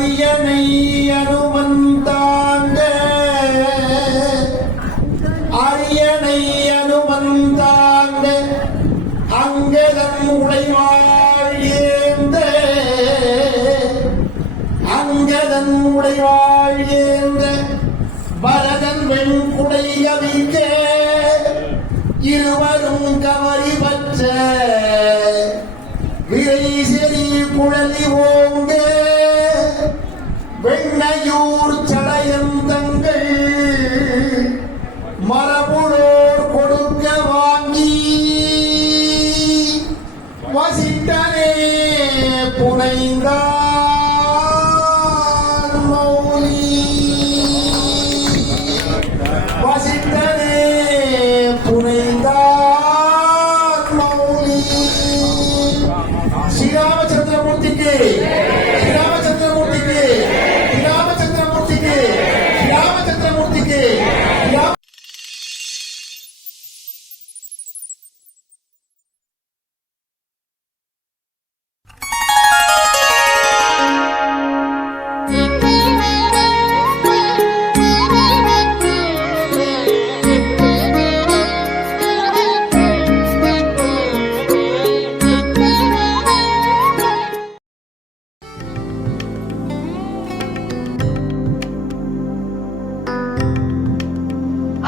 அரியணை அனுமந்தாங்க. அரியணை அனுமந்தாங்க. அங்கதன் உடைவாழ்ந்த அங்கதன் உடைவாழ்ந்த பரதன் வெண்குடை அவிக்க இருவரும் கவரி பற்ற. விரை செறி குழலி ஓங்க வசிட்டனே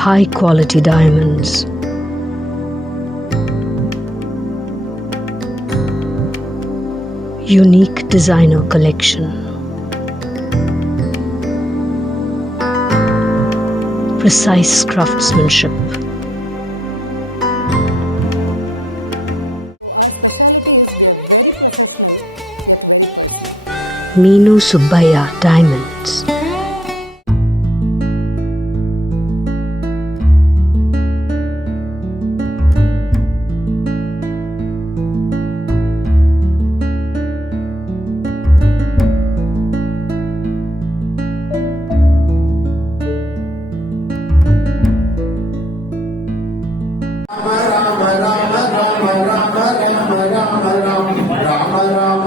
high quality diamonds. Unique designer collection. Precise craftsmanship. Minu Subbaya Diamonds. Rama Rama Rama Rama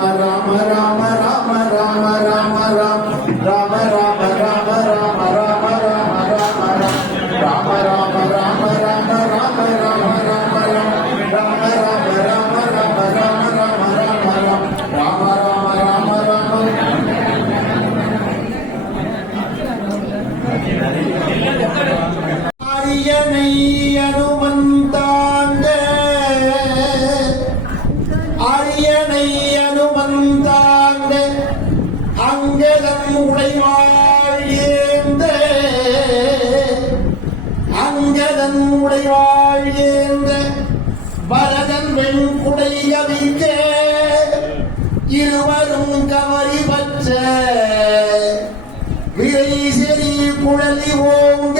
உடைவாழ்ந்த Angadan உடைவாழ்ந்த Bharathan வெண்குடை அவிக்க இருவரும் கவரி பற்ற. விரை செறி குழலி ஓம்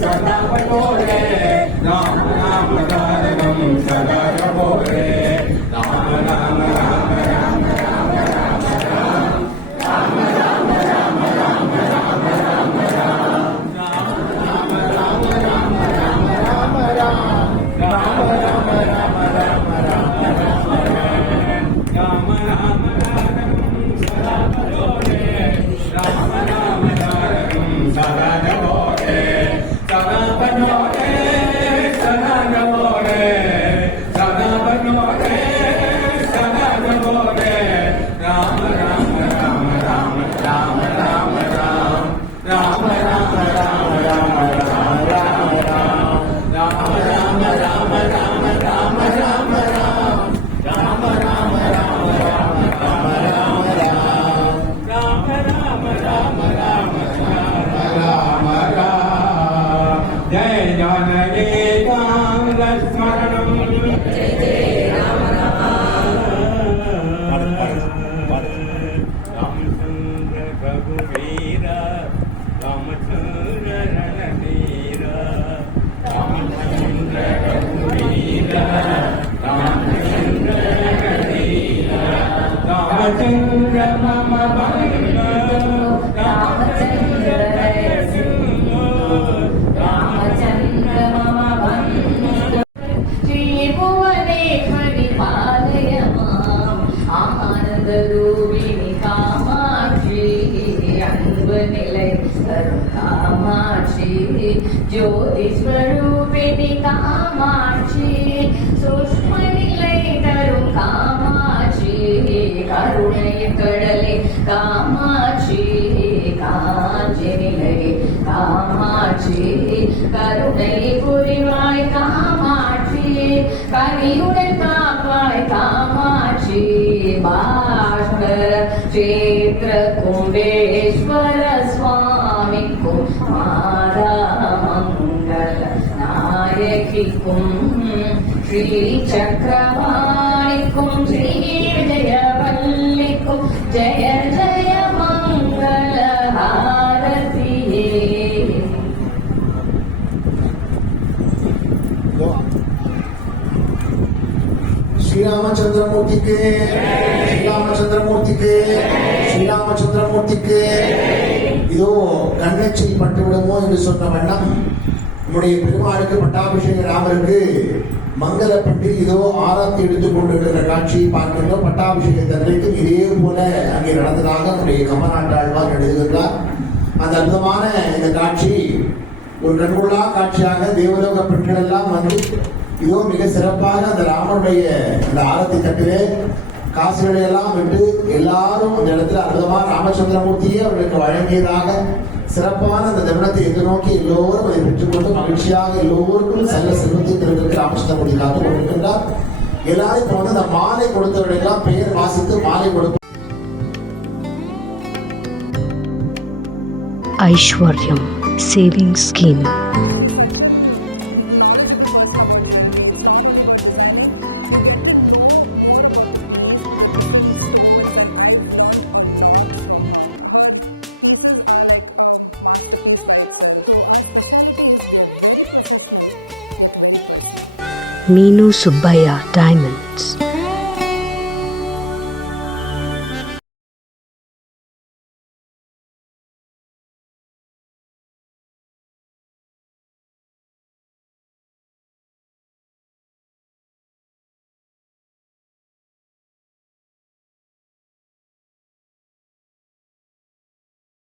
Sadavadore, Nam Namadare. कामाची सुष्मनिलय तरुण कामाची करुणे कडले कामाची कामाचे निलय कामाची करुणे पुरिवाय कामाची कामाची बाष्प चेत्र कुंडे நாயகிக்கும் ஸ்ரீ சக்கரவாணிக்கும் ஸ்ரீ விஜயவல்லிக்கும் ஜெய ஜெய மங்கள ஹாரதியே ஸ்ரீராமச்சந்திரமூர்த்திக்கு. ஸ்ரீராமச்சந்திரமூர்த்திக்கு. ஸ்ரீராமச்சந்திரமூர்த்திக்கு. இதோ கண்ணச்சில் பட்டுவிடுமோ என்று சொன்ன வண்ணம் நம்முடைய பெருமாளுக்கு பட்டாபிஷேக ராமருக்கு மங்களப்பட்டு இதோ ஆராத்தி எடுத்துக் கொண்டிருக்கிற காட்சியை பார்க்கின்றோம் பட்டாபிஷேக தந்தைக்கும் இதே போல அங்கே நடந்ததாக நம்முடைய கமநாட்டாழ்வார் எழுதுகின்றார். அந்த அற்புதமான இந்த காட்சி ஒரு கண்கொள்ளா காட்சியாக தேவலோக பெண்கள் எல்லாம் வந்து இதோ மிக சிறப்பாக அந்த ராமனுடைய அந்த ஆரத்தி தட்டிலே காசுகளை எல்லாம் விட்டு எல்லாரும் அந்த இடத்துல அற்புதமா ராமச்சந்திரமூர்த்தியே அவர்களுக்கு வழங்கியதாக சிறப்பான அந்த தருணத்தை எதிர்நோக்கி எல்லோரும் அதை பெற்றுக்கொண்டு மகிழ்ச்சியாக எல்லோருக்கும் சல்ல செல்வத்தை திருவிழா அமைச்சரமுடி காத்துக் கொண்டிருக்கின்றார். எல்லாரும் இப்போ வந்து அந்த மாலை கொடுத்தவர்களெல்லாம் பெயர் வாசித்து மாலை கொடுப்ப Aishwaryam saving scheme. Minu Subbaya Diamonds.